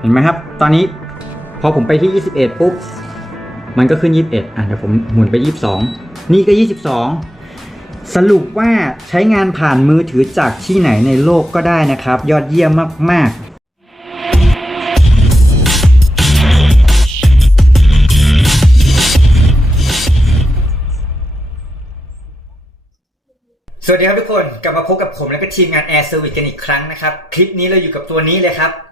เห็นไหมครับ ตอนนี้พอผมไปที่ 21 ปุ๊บ มันก็ขึ้น 21 อะเดี๋ยวผมหมุนไป 22 นี่ก็ 22 สรุปว่าใช้งานผ่านมือถือจากที่ไหนในโลกก็ได้นะครับ ยอดเยี่ยมมาก ๆสวัสดีครับทุกคน กลับมาพบกับผมและก็ทีมงาน Air Service กันอีกครั้งนะครับ คลิปนี้เราอยู่กับตัวนี้เลยครับ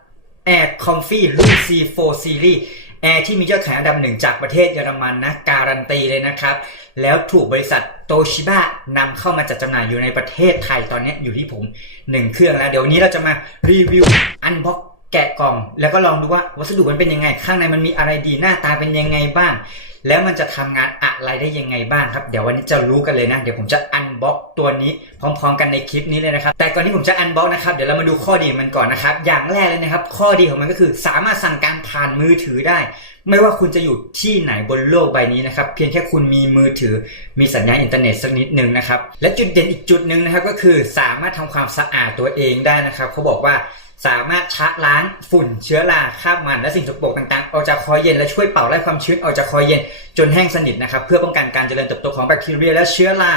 Air Comfy รุ่น C4 Series แอร์ที่มียอดขายอันดับหนึ่งจากประเทศเยอรมันนะการันตีเลยนะครับ แล้วถูกบริษัทโตชิบะนำเข้ามาจัดจำหน่ายอยู่ในประเทศไทยตอนนี้อยู่ที่ผม 1 เครื่องแล้ว เดี๋ยววนนี้เราจะมารีวิวอันบ็อก แกะกล่อง แล้วก็ลองดูว่าวัสดุมันเป็นยังไง ข้างในมันมีอะไรดีหน้าตาเป็นยังไงบ้าง แล้วมันจะทำงานอะไรได้ยังไงบ้างครับ เดี๋ยววันนี้จะรู้กันเลยนะ เดี๋ยวผมจะอันบ็อกตัวนี้พร้อม ๆ กันในคลิปนี้เลยนะครับ แต่ก่อนที่ผมจะอันบ็อกนะครับเดี๋ยวเรามาดูข้อดีมันก่อนนะครับ อย่างแรกเลยนะครับ ข้อดีของมันก็คือสามารถสั่งการผ่านมือถือได้ ไม่ว่าคุณจะอยู่ที่ไหนบนโลกใบนี้นะครับ เพียงแค่คุณมีมือถือ มีสัญญาณอินเทอร์เน็ตสักนิดหนึ่งนะครับ และจุดเด่นอีกจุดหนึ่งนะครับก็คือสามารถทำความสะอาดตัวเองได้นะครับเขาบอกว่า สามารถชะล้างฝุ่นเชื้อราคราบมันและสิ่งสกปรกต่างๆ ออกจากคอเย็นและช่วยเป่าไล่ความชื้นออกจากคอเย็น จนแห้งสนิทนะครับ เพื่อป้องกันการเจริญเติบโตของแบคทีเรียและเชื้อรา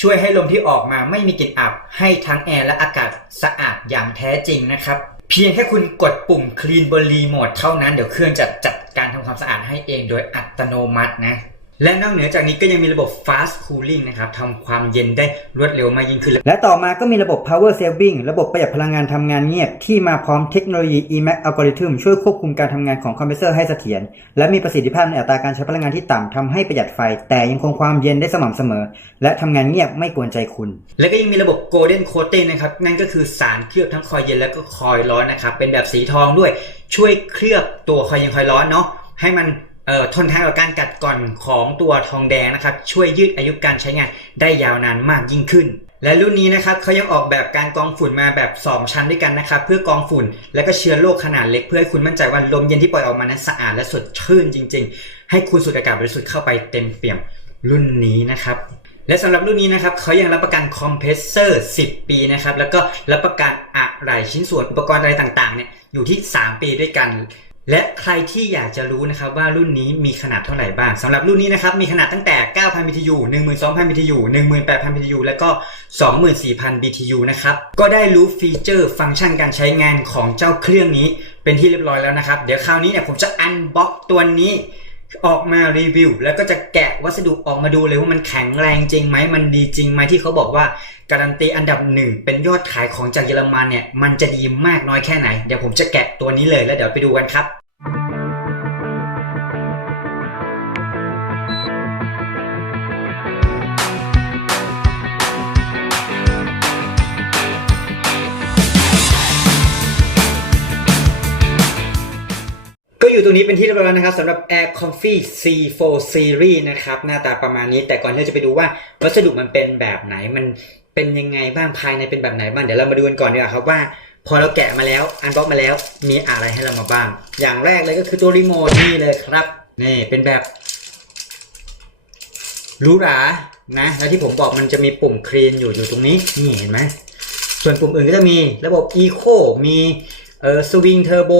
ช่วยให้ลมที่ออกมาไม่มีกลิ่นอับ ให้ทั้งแอร์และอากาศสะอาดอย่างแท้จริงนะครับ เพียงแค่คุณกดปุ่ม clean บนรีโมทเท่านั้นเดี๋ยวเครื่องจะจัดการทำความสะอาดให้เองโดยอัตโนมัตินะ และนอกเหนือจากนี้ก็ยังมีระบบ fast cooling นะครับทำความเย็นได้รวดเร็วมากยิ่งขึ้น และต่อมาก็มีระบบ power saving ระบบประหยัดพลังงานทำงานเงียบ ที่มาพร้อมเทคโนโลยี EMAX algorithm ช่วยควบคุมการทำงานของคอมเพรสเซอร์ให้เสถียรและมีประสิทธิภาพในอัตราการใช้พลังงานที่ต่ำทำให้ประหยัดไฟ แต่ยังคงความเย็นได้สม่ำเสมอ และทำงานเงียบไม่กวนใจคุณ และก็ยังมีระบบ golden coating นะครับนั่นก็คือสารเคลือบทั้งคอยเย็นและก็คอยร้อนนะครับเป็นแบบสีทองด้วยช่วยเคลือบตัวคอยเย็นคอยร้อนเนาะให้มันเอ่อ ทนทานกับการกัดกร่อนของตัวทองแดงนะครับช่วยยืดอายุการใช้งานได้ยาวนานมากยิ่งขึ้น และรุ่นนี้นะครับเขายังออกแบบการกรองฝุ่นมาแบบ 2 ชั้นด้วยกันนะครับเพื่อกรองฝุ่นและก็เชื้อโรคขนาดเล็กเพื่อให้คุณมั่นใจว่าลมเย็นที่ปล่อยออกมานั้นสะอาดและสดชื่นจริง ๆ ให้คุณสูดอากาศบริสุทธิ์เข้าไปเต็มเปี่ยมรุ่นนี้นะครับและสำหรับรุ่นนี้นะครับเขายังรับประกันคอมเพรสเซอร์ 10 ปีนะครับแล้วก็รับประกันอะไรชิ้นส่วนอุปกรณ์อะไรต่างๆเนี่ยอยู่ที่ 3 ปีด้วยกัน และใครที่อยากจะรู้นะครับว่ารุ่นนี้มีขนาดเท่าไหร่บ้างสำหรับรุ่นนี้นะครับมีขนาดตั้งแต่ 9,000 BTU 12,000 BTU 18,000 BTU และก็ 24,000 BTU นะครับก็ได้รู้ฟีเจอร์ฟังก์ชันการใช้งานของเจ้าเครื่องนี้เป็นที่เรียบร้อยแล้วนะครับ เดี๋ยวคราวนี้เนี่ยผมจะอันบ็อกตัวนี้ ออกมารีวิว แล้วก็จะแกะวัสดุออกมาดูเลยว่ามันแข็งแรงจริงไหมมันดีจริงไหมที่เขาบอกว่าการันตีอันดับหนึ่งเป็นยอดขายของจากเยอรมันเนี่ยมันจะดีมากน้อยแค่ไหน เดี๋ยวผมจะแกะตัวนี้เลยแล้วเดี๋ยวไปดูกันครับ อยู่ตรงนี้เป็นที่เรียบร้อยแล้วนะครับสำหรับ Air Comfy C4 Series นะครับหน้าตาประมาณนี้แต่ก่อนที่เราจะไปดูว่าวัสดุมันเป็นแบบไหนมันเป็นยังไงบ้างภายในเป็นแบบไหนบ้างเดี๋ยวเรามาดูกันก่อนดีกว่าครับว่า พอเราแกะมาแล้วอันบ็อกมาแล้วมีอะไรให้เรามาบ้าง อย่างแรกเลยก็คือตัวรีโมทนี่เลยครับนี่เป็นแบบหรูหรานะแล้วที่ผมบอกมันจะมีปุ่มคลีนอยู่อยู่ตรงนี้นี่เห็นไหมส่วนปุ่มอื่นก็จะมีระบบ Eco มี เออสวิงเทอร์โบ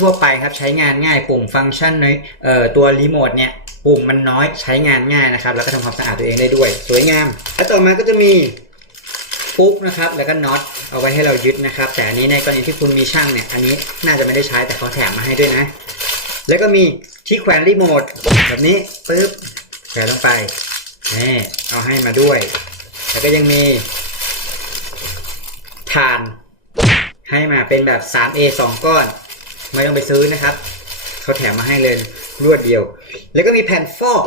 ทั่วๆไปครับใช้งานง่ายปุ่มฟังก์ชันนเอ่อตัวรีโมทเนี่ยปุ่มมันน้อยใช้งานง่ายนะครับ แล้วก็ทำความสะอาดตัวเองได้ด้วย สวยงาม แล้วต่อมาก็จะมีปุ๊กนะครับ แล้วก็น็อตเอาไว้ให้เรายึดนะครับ แต่อันนี้ในกรณีที่คุณมีช่างเนี่ย อันนี้น่าจะไม่ได้ใช้แต่เขาแถมมาให้ด้วยนะ แล้วก็มีที่แขวนรีโมทแบบนี้ปึ๊บแขวนลงไปนี่เอาให้มาด้วย แล้วก็ยังมีทาน ให้มาเป็นแบบ 3A 2 ก้อน ไม่ต้องไปซื้อนะครับเขาแถมมาให้เลยรวดเดียว แล้วก็มีแผ่นฟอก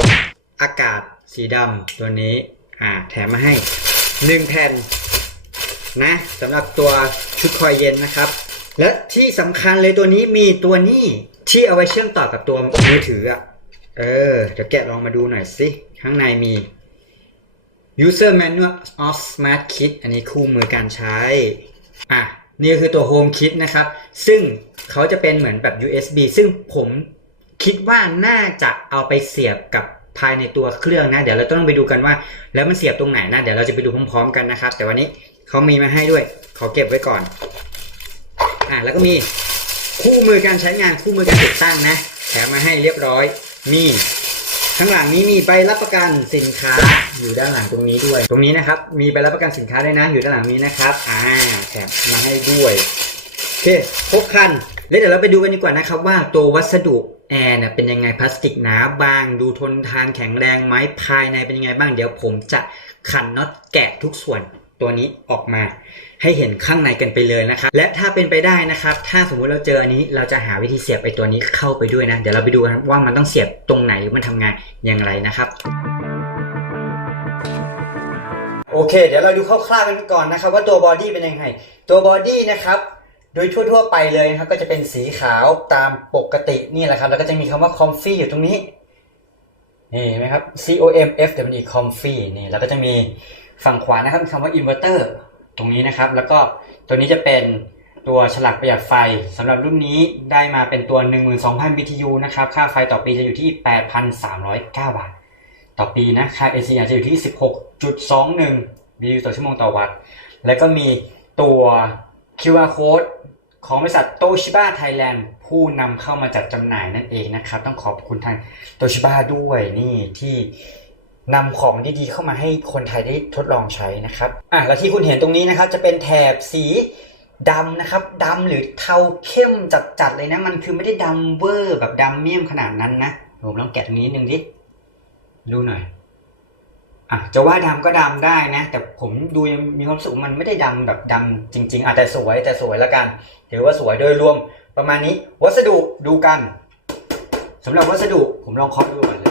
อากาศสีดำตัวนี้อ่าแถมมาให้ 1 แผ่นนะสำหรับตัวชุดคอยเย็นนะครับ และที่สำคัญเลยตัวนี้มีตัวนี้ที่เอาไว้เชื่อมต่อกับตัวมือถืออะเออเดี๋ยวแกะลองมาดูหน่อยสิข้างในมี User Manual of Smart Kit อันนี้คู่มือการใช้ อะ นี่คือตัว Home Kit นะครับ ซึ่งเขาจะเป็นเหมือนแบบ USB ซึ่งผมคิดว่าน่าจะเอาไปเสียบกับภายในตัวเครื่องนะ เดี๋ยวเราต้องไปดูกันว่า แล้วมันเสียบตรงไหนนะ เดี๋ยวเราจะไปดูพร้อมๆกันนะครับ แต่วันนี้เขามีมาให้ด้วยเขอเก็บไว้ก่อน อะแล้วก็มีคู่มือการใช้งานคู่มือการติดตั้งนะ แถมมาให้เรียบร้อยนี่ ข้างหลังนี้มีใบรับประกันสินค้าอยู่ด้านหลังตรงนี้ด้วย ตรงนี้นะครับ มีใบรับประกันสินค้าด้วยนะ อยู่ด้านหลังนี้นะครับ อ่าแถมมาให้ด้วยโอเคครบคันแล้วเดี๋ยวเราไปดูกันดีกว่านะครับว่าตัววัสดุแอร์เนี่ยเป็นยังไงพลาสติกหนาบาง ดูทนทานแข็งแรงไหมภายในเป็นยังไงบ้างเดี๋ยวผมจะขันน็อตแกะทุกส่วนตัวนี้ออกมา ให้เห็นข้างในกันไปเลยนะครับ และถ้าเป็นไปได้นะครับ ถ้าสมมุติเราเจออันนี้เราจะหาวิธีเสียบไอตัวนี้เข้าไปด้วยนะ เดี๋ยวเราไปดูกันว่ามันต้องเสียบตรงไหนหรือมันทำงานอย่างไรนะครับโอเค เดี๋ยวเราดูคร่าวๆกันก่อนนะครับว่าตัวบอดี้เป็นยังไง ตัวบอดี้นะครับโดยทั่วๆไปเลยนะครับก็จะเป็นสีขาวตามปกตินี่แหละครับ แล้วก็จะมีคำว่า comfy อยู่ตรงนี้นี่เห็นไหมครับ C O M F W E comfy นี่แล้วก็จะมีฝั่งขวานะครับคำว่า inverter ตรงนี้นะครับ แล้วก็ตัวนี้จะเป็นตัวฉลากประหยัดไฟสำหรับรุ่นนี้ได้มาเป็นตัว 12,000 BTU นะครับ ค่าไฟต่อปีจะอยู่ที่ 8,309 บาท ต่อปีนะค่า ACR จะอยู่ที่ 16.21 BTU ต่อชั่วโมงต่อวัตต์แล้วก็มีตัว QR code ของบริษัทโตชิบ a ไทยแลนด์ผู้นำเข้ามาจัดจำหน่ายนั่นเองนะครับ ต้องขอบคุณทางโตชิบ a ด้วยนี่ที่ นำของดีๆ เข้ามาให้คนไทยได้ทดลองใช้นะครับอะแล้วที่คุณเห็นตรงนี้นะครับ จะเป็นแถบสีดำนะครับดำหรือเทาเข้มจัดๆเลยนะ มันคือไม่ได้ดำเวอร์แบบดำเมี่ยมขนาดนั้นนะผมลองแกะตรงนี้นึงดิดูหน่อยอะจะว่าดำก็ดำได้นะ แต่ผมดูยังมีความสึกว่ามันไม่ได้ดำแบบดำจริง ๆอาจจะสวยแต่สวยล้วกันถือว่าสวยโดยรวมประมาณนี้ วัสดุดูกันสำหรับวัสดุผมลองเคาะดูก่อน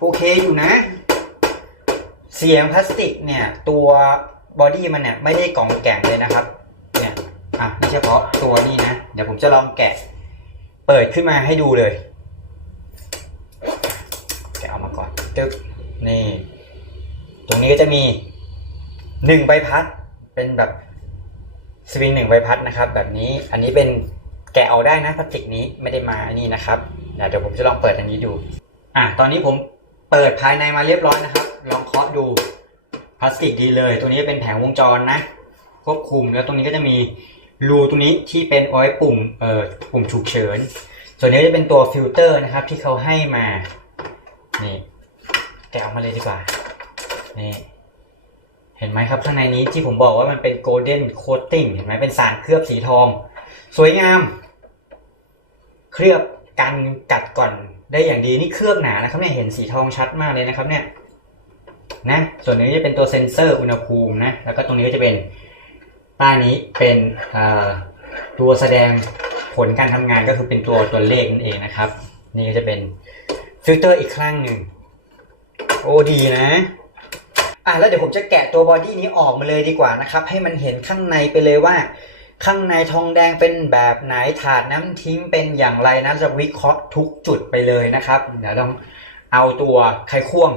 โอเคอยู่นะ เสียงพลาสติกเนี่ย ตัวบอดี้มันเนี่ยไม่ได้กล่องแก่งเลยนะครับ เนี่ยอะไม่เฉพาะตัวนี้นะ เดี๋ยวผมจะลองแกะ เปิดขึ้นมาให้ดูเลย แกะออกมาก่อนตึ๊บนี่ ตรงนี้ก็จะมีหนึ่งใบพัด เป็นแบบสวิงหนึ่งใบพัดนะครับ แบบนี้อันนี้เป็นแกะเอาได้นะพลาสติกนี้ไม่ได้มาอันนี้นะครับเดี๋ยวผมจะลองเปิดอันนี้ดู อะตอนนี้ผม เปิดภายในมาเรียบร้อยนะครับ ลองเคาะดูพลาสติกดีเลย ตัวนี้เป็นแผงวงจรนะ ควบคุมแล้วตรงนี้ก็จะมีรูตรงนี้ที่เป็นเอาไว้ปุ่มเอ่อปุ่มฉุกเฉิน ส่วนนี้จะเป็นตัวฟิลเตอร์นะครับ ที่เขาให้มา นี่แกะออกมาเลยดีกว่า นี่ เห็นไหมครับข้างในนี้ที่ผมบอกว่ามันเป็น golden coating เห็นไหมเป็นสารเคลือบสีทอง สวยงาม เคลือบกันกัดก่อน ได้อย่างดีนี่เคลือบหนานะครับเนี่ยเห็นสีทองชัดมากเลยนะครับเนี่ยนะส่วนนี้จะเป็นตัวเซ็นเซอร์อุณหภูมินะแล้วก็ตรงนี้ก็จะเป็นใต้นี้เป็นตัวแสดงผลการทำงานก็คือเป็นตัวตัวเลขนั่นเองนะครับ นี่ก็จะเป็นฟิลเตอร์อีกครั้งหนึ่งโอ้ดีนะอะแล้วเดี๋ยวผมจะแกะตัวบอดี้นี้ออกมาเลยดีกว่านะครับ ให้มันเห็นข้างในไปเลยว่า ข้างในทองแดงเป็นแบบไหนถาดน้ำทิ้งเป็นอย่างไรนะจะวิเคราะห์ทุกจุดไปเลยนะครับ เดี๋ยวลองเอาตัวไขควง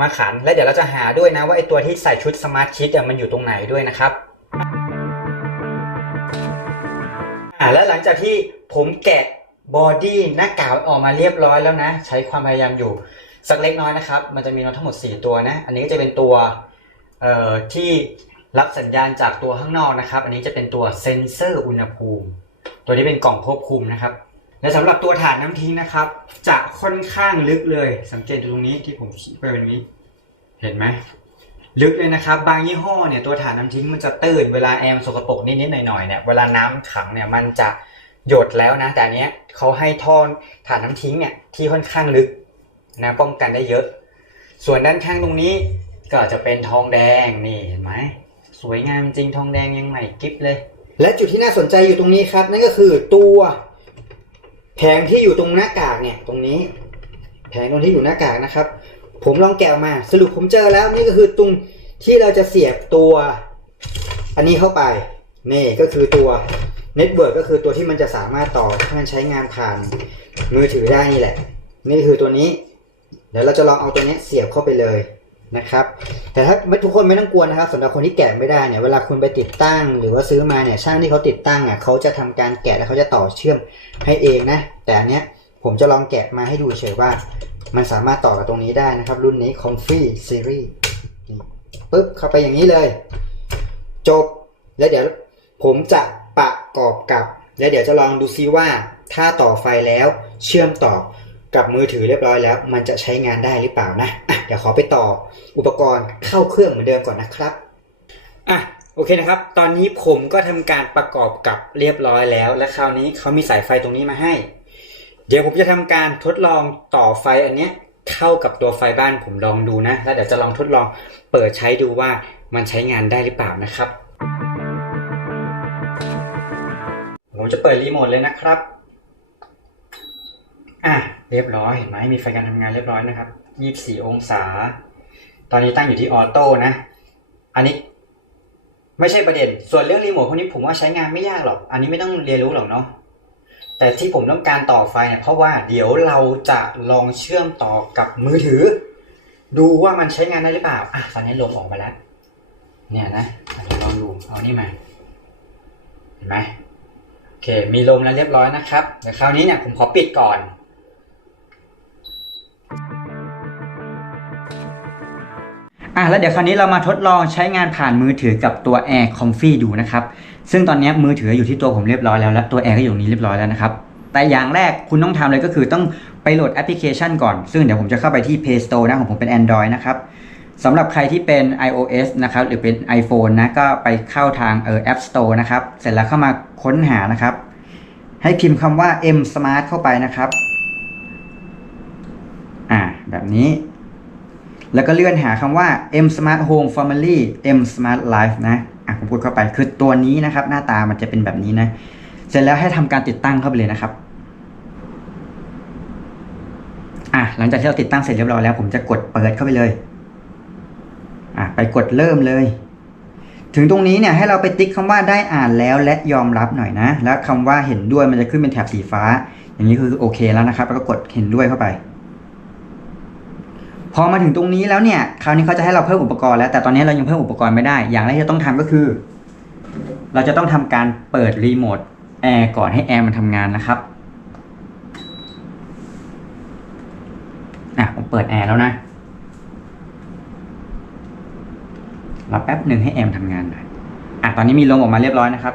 มาขัน และเดี๋ยวเราจะหาด้วยนะว่าไอตัวที่ใส่ชุดสมาร์ทชิดมันอยู่ตรงไหนด้วยนะครับอ่าและหลังจากที่ผมแกะบอดี้หน้ากากออกมาเรียบร้อยแล้วนะ ใช้ความพยายามอยู่สักเล็กน้อยนะครับ มันจะมีน็อตทั้งหมด 4 ตัวนะ อันนี้ก็จะเป็นตัวเอ่อที่ รับสัญญาณจากตัวข้างนอกนะครับ อันนี้จะเป็นตัวเซ็นเซอร์อุณหภูมิ ตัวนี้เป็นกล่องควบคุมนะครับ และสำหรับตัวถ่านน้ำทิ้งนะครับ จะค่อนข้างลึกเลย สังเกตตรงนี้ที่ผมชี้ไปแบบนี้ เห็นไหมลึกเลยนะครับ บางยี่ห้อเนี่ยตัวถ่านน้ำทิ้งมันจะตื้นเวลาแอมสกปรกนิดๆหน่อยๆเนี่ยเวลาน้ำขังเนี่ยมันจะหยดแล้วนะ แต่อันเนี้ยเขาให้ท่อถ่านน้ำทิ้งเนี่ยที่ค่อนข้างลึกนะป้องกันได้เยอะ ส่วนด้านข้างตรงนี้ก็จะเป็นทองแดงนี่เห็นไหม สวยงามจริงทองแดงยังใหม่กิ๊บเลย และจุดที่น่าสนใจอยู่ตรงนี้ครับ นั่นก็คือตัวแผงที่อยู่ตรงหน้ากากเนี่ยตรงนี้ แผงตรงที่อยู่หน้ากากนะครับ ผมลองแกะมา สรุปผมเจอแล้วนี่ก็คือตรงที่เราจะเสียบตัว อันนี้เข้าไปนี่ก็คือตัวเน็ตเวิร์กก็คือตัวที่มันจะสามารถต่อให้มันใช้งานผ่านมือถือได้นี่แหละ นี่คือตัวนี้ เดี๋ยวเราจะลองเอาตัวนี้เสียบเข้าไปเลย นะครับ แต่ถ้าไม่ทุกคนไม่ต้องกลัวนะครับสำหรับคนที่แกะไม่ได้เนี่ยเวลาคุณไปติดตั้ง หรือว่าซื้อมาเนี่ยช่างที่เขาติดตั้งอะเขาจะทำการแกะแล้วเขาจะต่อเชื่อมให้เองนะ แต่อันเนี้ยผมจะลองแกะมาให้ดูเฉยว่า มันสามารถต่อกับตรงนี้ได้นะครับ รุ่นนี้ Comfy Series ปึ๊บเข้าไปอย่างนี้เลย จบแล้วเดี๋ยวผมจะประกอบกับ แล้วเดี๋ยวจะลองดูซิว่า ถ้าต่อไฟแล้วเชื่อมต่อ กับมือถือเรียบร้อยแล้ว มันจะใช้งานได้หรือเปล่านะะเดี๋ยวขอไปต่ออุปกรณ์เข้าเครื่องเหมือนเดิมก่อนนะครับอะโอเคนะครับ ตอนนี้ผมก็ทำการประกอบกับเรียบร้อยแล้ว และคราวนี้เขามีสายไฟตรงนี้มาให้ เดี๋ยวผมจะทำการทดลองต่อไฟอันเนี้ยเข้ากับตัวไฟบ้านผมลองดูนะ แล้วเดี๋ยวจะลองทดลองเปิดใช้ดูว่ามันใช้งานได้หรือเปล่านะครับ ผมจะเปิดรีโมทเลยนะครับ อะ เรียบร้อยเห็นไหมมีไฟการทำงานเรียบร้อยนะครับ 24 องศา ตอนนี้ตั้งอยู่ที่ออโต้นะ อันนี้ไม่ใช่ประเด็น ส่วนเรื่องรีโมทพวกนี้ผมว่าใช้งานไม่ยากหรอก อันนี้ไม่ต้องเรียนรู้หรอกเนาะ แต่ที่ผมต้องการต่อไฟเนี่ยเพราะว่าเดี๋ยวเราจะลองเชื่อมต่อกับมือถือ ดูว่ามันใช้งานได้หรือเปล่า อะตอนนี้ลมออกมาแล้ว เนี่ยนะอะเดี๋ยวลองดู เอานี่มา เห็นไหมโอเค มีลมแล้วเรียบร้อยนะครับ เดี๋ยวคราวนี้เนี่ยผมขอปิดก่อน อะแล้วเดี๋ยวคราวนี้เรามาทดลองใช้งานผ่านมือถือกับตัว Air Comfy ดูนะครับ ซึ่งตอนนี้มือถืออยู่ที่ตัวผมเรียบร้อยแล้วและตัว Air ก็อยู่นี้เรียบร้อยแล้วนะครับ แต่อย่างแรกคุณต้องทำเลยก็คือต้องไปโหลดแอปพลิเคชันก่อน ซึ่งเดี๋ยวผมจะเข้าไปที่ Play Store นะของผมเป็น Android นะครับสำหรับใครที่เป็น iOS นะครับหรือเป็น iPhone นะก็ไปเข้าทางเออ App Store นะครับเสร็จแล้วเข้ามาค้นหานะครับ ให้พิมพ์คำว่า M Smart เข้าไปนะครับ อ่าแบบนี้ แล้วก็เลื่อนหาคำว่า M Smart Home Family M Smart Life นะอะผมพูดเข้าไปคือตัวนี้นะครับ หน้าตามันจะเป็นแบบนี้นะ เสร็จแล้วให้ทำการติดตั้งเข้าไปเลยนะครับอะหลังจากที่เราติดตั้งเสร็จเรียบร้อยแล้ว ผมจะกดเปิดเข้าไปเลยอะไปกดเริ่มเลย ถึงตรงนี้เนี่ยให้เราไปติ๊กคำว่าได้อ่านแล้วและยอมรับหน่อยนะ แล้วคำว่าเห็นด้วยมันจะขึ้นเป็นแถบสีฟ้า อย่างนี้คือโอเคแล้วนะครับ แล้วก็กดเห็นด้วยเข้าไป พอมาถึงตรงนี้แล้วเนี่ยคราวนี้เขาจะให้เราเพิ่มอุปกรณ์แล้ว แต่ตอนนี้เรายังเพิ่มอุปกรณ์ไม่ได้ อย่างแรกที่ต้องทำก็คือ เราจะต้องทำการเปิดรีโมทแอร์ก่อนให้แอร์มันทำงานนะครับอะผมเปิดแอร์แล้วนะรอแป๊บหนึ่งให้แอร์มนทำงานหน่อยอะตอนนี้มีลมออกมาเรียบร้อยนะครับ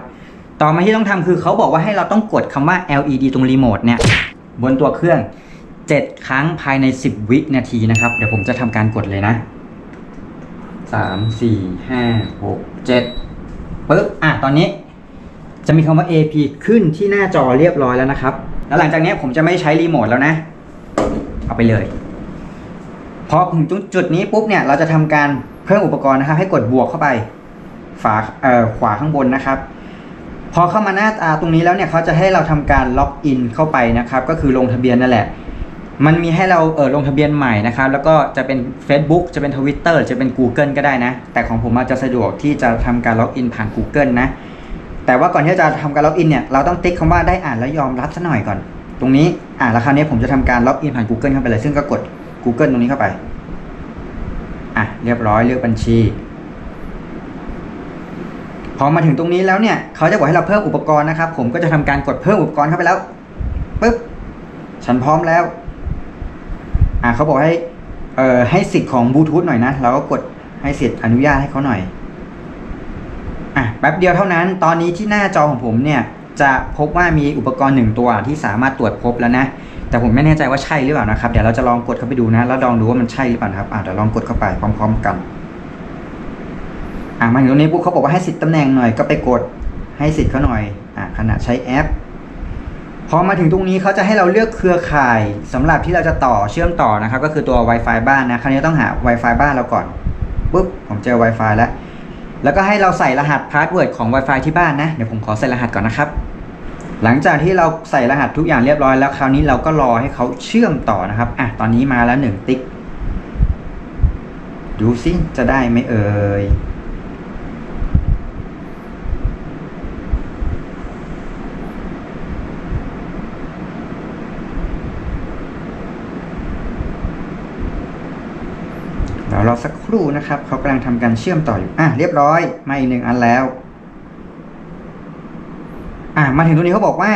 ต่อมาที่ต้องทำคือเขาบอกว่าให้เราต้องกดคำว่า LED ตรงรีโมทเนี่ยบนตัวเครื่อง 7 ครั้งภายใน 10 วินาทีนะครับ เดี๋ยวผมจะทำการกดเลยนะ 3 4 5 6 7ปึ๊บอะตอนนี้ จะมีคำว่า AP ขึ้นที่หน้าจอเรียบร้อยแล้วนะครับ แล้วหลังจากนี้ผมจะไม่ใช้รีโมทแล้วนะ เอาไปเลยพอถึงจุดนี้ปุ๊บเนี่ยเราจะทำการเพิ่มอุปกรณ์นะครับ ให้กดบวกเข้าไป ฝาเอ่อขวาข้างบนนะครับพอเข้ามาหน้าตาตรงนี้แล้วเนี่ยเขาจะให้เราทำการล็อกอินเข้าไปนะครับ ก็คือลงทะเบียนนั่นแหละ มันมีให้เราเออลงทะเบียนใหม่นะครับ แล้วก็จะเป็น Facebook จะเป็น Twitter จะเป็น Google ก็ได้นะ แต่ของผมอาจจะสะดวกที่จะทำการล็อกอินผ่าน Google นะ แต่ว่าก่อนที่จะทำการล็อกอินเนี่ย เราต้องติ๊กคำว่าได้อ่านและยอมรับซะหน่อยก่อน ตรงนี้อ่าแล้วคราวนี้ผมจะทำการล็อกอินผ่าน Google เข้าไปเลย ซึ่งก็กด Google ตรงนี้เข้าไป อะเรียบร้อยเลือกบัญชี พอมาถึงตรงนี้แล้วเนี่ย เขาจะบอกให้เราเพิ่มอุปกรณ์นะครับ ผมก็จะทำการกดเพิ่มอุปกรณ์เข้าไปแล้วปึ๊บ ฉันพร้อมแล้ว อะเขาบอกให้เอ่อให้สิทธิ์ของบลูทูธหน่อยนะเราก็กดให้สิทธิ์อนุญาตให้เขาหน่อยอะแป๊บเดียวเท่านั้น ตอนนี้ที่หน้าจอของผมเนี่ย จะพบว่ามีอุปกรณ์หนึ่งตัวที่สามารถตรวจพบแล้วนะ แต่ผมไม่แน่ใจว่าใช่หรือเปล่านะครับ เดี๋ยวเราจะลองกดเข้าไปดูนะ แล้วลองดูว่ามันใช่หรือเปล่านะครับอะเดี๋ยวลองกดเข้าไปพร้อม ๆ กันอะมาถึงตรงนี้ปุ๊บเขาบอกว่าให้สิทธิ์ตำแหน่งหน่อยก็ไปกดให้สิทธิ์เขาหน่อยอะขณะใช้แอป พอมาถึงตรงนี้เขาจะให้เราเลือกเครือข่ายสำหรับที่เราจะต่อเชื่อมต่อนะครับ ก็คือตัว Wi-Fi บ้านนะ คราวนี้ต้องหา Wi-Fi บ้านเราก่อนปุ๊บผมเจอ Wi-Fi แล้ว แล้วก็ให้เราใส่รหัสพาสเวิร์ดของ Wi-Fi ที่บ้านนะ เดี๋ยวผมขอใส่รหัสก่อนนะครับ หลังจากที่เราใส่รหัสทุกอย่างเรียบร้อยแล้วคราวนี้เราก็รอให้เขาเชื่อมต่อนะครับอะตอนนี้มาแล้วหนึ่งติ๊ก ดูสิจะได้ไหมเอ่ย เดี๋ยว รอสักครู่นะครับเขากำลังทำการเชื่อมต่ออยู่ อะเรียบร้อยมาอีกหนึ่งอันแล้ว อะมาถึงตรงนี้เขาบอกว่า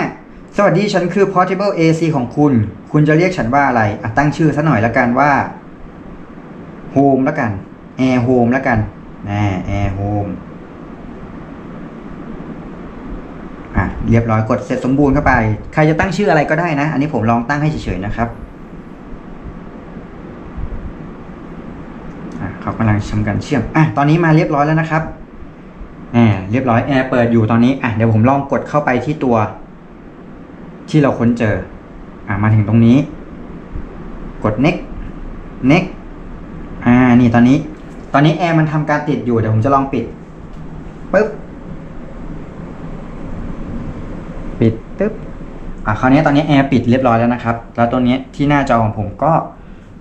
สวัสดีฉันคือ Portable AC ของคุณ คุณจะเรียกฉันว่าอะไร อะตั้งชื่อซะหน่อยละกันว่า Home ละกัน Air Home ละกันนะ Air Home เรียบร้อยกดเสร็จสมบูรณ์เข้าไป ใครจะตั้งชื่ออะไรก็ได้นะ อันนี้ผมลองตั้งให้เฉยๆนะครับอะ เขากำลังทำการเชื่อมอะตอนนี้มาเรียบร้อยแล้วนะครับแหมเรียบร้อยแอร์เปิดอยู่ตอนนี้อะเดี๋ยวผมลองกดเข้าไปที่ตัว ที่เราค้นเจอ อะมาถึงตรงนี้ กด next next อ่านี่ตอนนี้ ตอนนี้แอร์มันทำการติดอยู่เดี๋ยวผมจะลองปิดปึ๊บปิดปึ๊บอะคราวนี้ตอนนี้แอร์ปิดเรียบร้อยแล้วนะครับ แล้วตัวนี้ที่หน้าจอของผมก็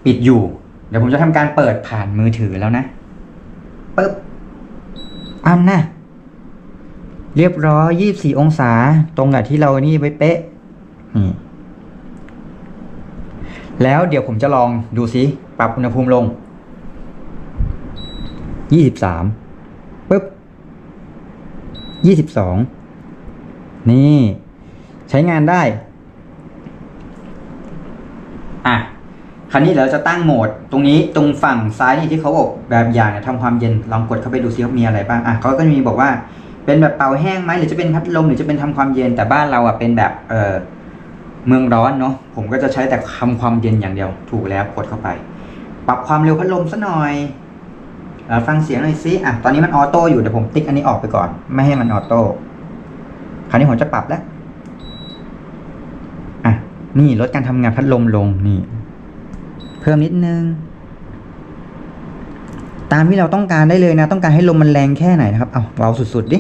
ปิดอยู่ เดี๋ยวผมจะทำการเปิดผ่านมือถือแล้วนะปึ๊บอันน่ะเรียบร้อยยี่สี่องศา ตรงกับที่เรานี่ไว้เป๊ะนี่แล้วเดี๋ยวผมจะลองดูซิปรับอุณหภูมิลงยี่สิบสามปึ๊บยี่สิบสองนี่ ใช้งานได้ อะ คราวนี้เราจะตั้งโหมด ตรงนี้ตรงฝั่งซ้ายนี่ที่เขาบอกแบบอย่างเนี่ยทำความเย็นลองกดเข้าไปดูซิว่ามีอะไรบ้างอะเขาก็จะมีบอกว่า เป็นแบบเป่าแห้งไหมหรือจะเป็นพัดลมหรือจะเป็นทำความเย็นแต่บ้านเราอะเป็นแบบเออเมืองร้อนเนาะผมก็จะใช้แต่ทำความเย็นอย่างเดียวถูกแล้วกดเข้าไป ปรับความเร็วพัดลมซะหน่อยฟังเสียงหน่อยซิอะตอนนี้มันออโต้อยู่เดี๋ยวผมติ๊กอันนี้ออกไปก่อน ไม่ให้มันออโต้คราวนี้ผมจะปรับแล้วอะนี่ลดการทำงานพัดลมลงนี่ พิ่มนิดนึง ตามที่เราต้องการได้เลยนะ ต้องการให้ลมมันแรงแค่ไหนนะครับ เอาเบาสุดๆดิ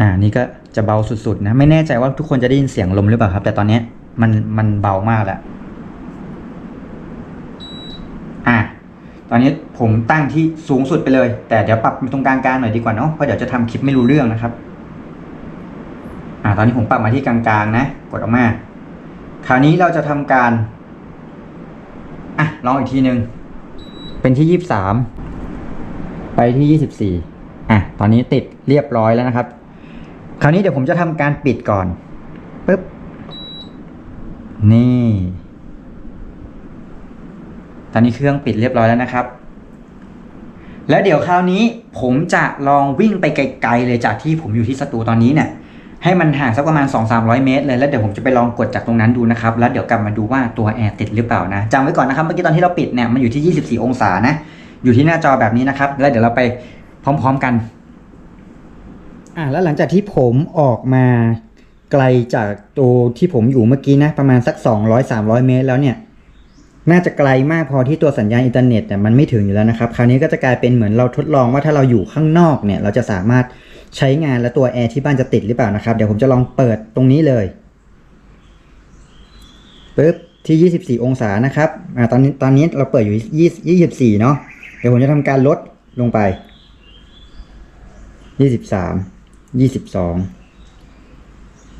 อ่า นี่ก็จะเบาสุดๆนะ ไม่แน่ใจว่าทุกคนจะได้ยินเสียงลมหรือเปล่าครับ แต่ตอนนี้มันมันเบามากแล้ว อะตอนนี้ผมตั้งที่สูงสุดไปเลย แต่เดี๋ยวปรับตรงกลางๆหน่อยดีกว่าเนาะ เพราะเดี๋ยวจะทำคลิปไม่รู้เรื่องนะครับ อ่า ตอนนี้ผมปรับมาที่กลางๆนะ กดออกมา คราวนี้เราจะทำการอะลองอีกทีหนึ่งเป็นที่ยี่สิบสามไปที่ยี่สิบสี่อะตอนนี้ติดเรียบร้อยแล้วนะครับ คราวนี้เดี๋ยวผมจะทำการปิดก่อนปึ๊บนี่ ตอนนี้เครื่องปิดเรียบร้อยแล้วนะครับ แล้วเดี๋ยวคราวนี้ผมจะลองวิ่งไปไกลๆเลยจากที่ผมอยู่ที่สตูตอนนี้เนี่ย ให้มันห่างสักประมาณ 2-300 เมตรเลย แล้วเดี๋ยวผมจะไปลองกดจากตรงนั้นดูนะครับ แล้วเดี๋ยวกลับมาดูว่าตัวแอร์ติดหรือเปล่านะจำไว้ก่อนนะครับ เมื่อกี้ตอนที่เราปิดเนี่ยมันอยู่ที่ 24 องศานะ อยู่ที่หน้าจอแบบนี้นะครับ แล้วเดี๋ยวเราไปพร้อม ๆกัน อะแล้วหลังจากที่ผมออกมาไกลจากตัวที่ผมอยู่เมื่อกี้นะ ประมาณสัก 200-300 เมตรแล้วเนี่ย น่าจะไกลมากพอที่ตัวสัญญาณอินเทอร์เน็ตเนี่ยมันไม่ถึงอยู่แล้วนะครับ คราวนี้ก็จะกลายเป็นเหมือนเราทดลองว่าถ้าเราอยู่ข้างนอกเนี่ย เราจะสามารถ ใช้งานและตัวแอร์ที่บ้านจะติดหรือเปล่านะครับ เดี๋ยวผมจะลองเปิดตรงนี้เลยปึ๊บที่ 24 องศานะครับอ่าตอนนี้ตอนนี้เราเปิดอยู่ 24 เนาะเดี๋ยวผมจะทำการลดลงไป 23 22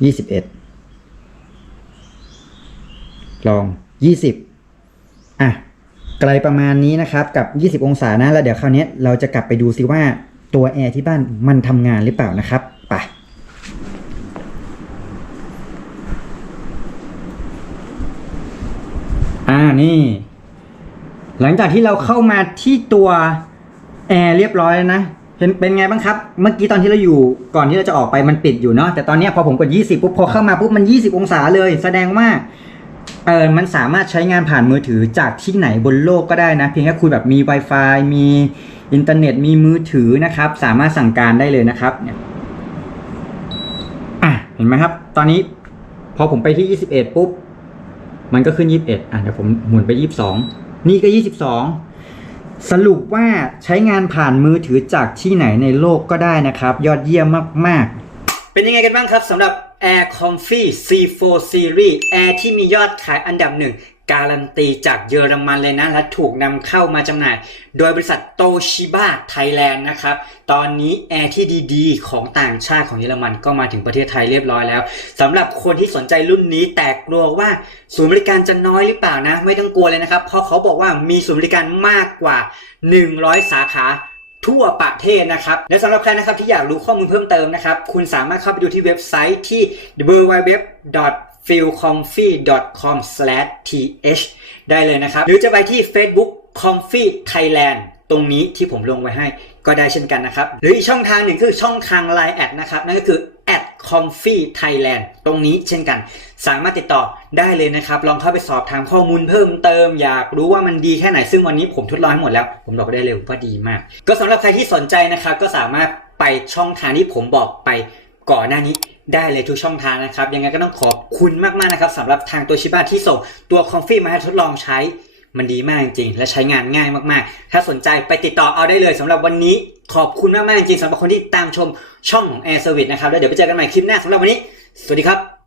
21 ลอง 20 อะไกลประมาณนี้นะครับกับ 20 องศานะ แล้วเดี๋ยวคราวนี้เราจะกลับไปดูซิว่า ตัวแอร์ที่บ้านมันทำงานหรือเปล่านะครับไปอ่านี่ หลังจากที่เราเข้ามาที่ตัวแอร์เรียบร้อยแล้วนะเป็นเป็นไงบ้างครับ เมื่อกี้ตอนที่เราอยู่ก่อนที่เราจะออกไปมันปิดอยู่เนาะแต่ตอนนี้พอผมกด 20ปุ๊บพอเข้ามาปุ๊บมัน 20 องศาเลย แสดงว่าเออมันสามารถใช้งานผ่านมือถือจากที่ไหนบนโลกก็ได้นะ เพียงแค่คุณแบบมี Wi-Fi มี อินเทอร์เน็ตมีมือถือนะครับ สามารถสั่งการได้เลยนะครับเนี่ยอะเห็นไหมครับ ตอนนี้พอผมไปที่ 21 ปุ๊บ มันก็ขึ้น 21 อะเดี๋ยวผมหมุนไป 22 นี่ก็ 22 สรุปว่าใช้งานผ่านมือถือจากที่ไหนในโลกก็ได้นะครับ ยอดเยี่ยมมาก ๆ เป็นยังไงกันบ้างครับสำหรับ Air Comfy C4 Series Air ที่มียอดขายอันดับหนึ่ง การันตีจากเยอรมันเลยนะ และถูกนำเข้ามาจำหน่าย โดยบริษัทโตชิบ a ไทยแลนด์นะครับ ตอนนี้แอร์ที่ดีๆ ของต่างชาติของเยอรมันก็มาถึงประเทศไทยเรียบร้อยแล้วสำหรับคนที่สนใจรุ่นนี้แต่กลัวว่าศูนย์บริการจะน้อยหรือเปล่านะ ไม่ต้องกลัวเลยนะครับ เพราะเขาบอกว่ามีศูนย์บริการมากกว่า 100 สาขาทั่วประเทศนะครับ และสำหรับใครนะครับที่อยากรู้ข้อมูลเพิ่มเติมนะครับ คุณสามารถเข้าไปดูที่เว็บไซต์ที่ www feelcomfy.com/th ได้เลยนะครับ หรือจะไปที่ Facebook Comfy Thailand ตรงนี้ที่ผมลงไว้ให้ก็ได้เช่นกันนะครับ หรืออีกช่องทางหนึ่งคือช่องทาง Line แอดนะครับ นั่นก็คือ at comfy thailand ตรงนี้เช่นกัน สามารถติดต่อได้เลยนะครับ ลองเข้าไปสอบถามข้อมูลเพิ่มเติม อยากรู้ว่ามันดีแค่ไหนซึ่งวันนี้ผมทดลองให้หมดแล้ว ผมบอกได้เลยว่าดีมาก ก็สำหรับใครที่สนใจนะครับ ก็สามารถไปช่องทางที่ผมบอกไปก่อนหน้านี้ ได้เลยทุกช่องทางนะครับ ยังไงก็ต้องขอบคุณมากๆนะครับสำหรับทางตัวชิบ้าที่ส่งตัวคอมฟี่มาให้ทดลองใช้มันดีมากจริงๆและใช้งานง่ายมากๆ ถ้าสนใจไปติดต่อเอาได้เลยสำหรับวันนี้ขอบคุณมากๆจริงๆสำหรับคนที่ตามชมช่องของ Air Service นะครับแล้วเดี๋ยวไปเจอกันใหม่คลิปหน้าสำหรับวันนี้ สวัสดีครับ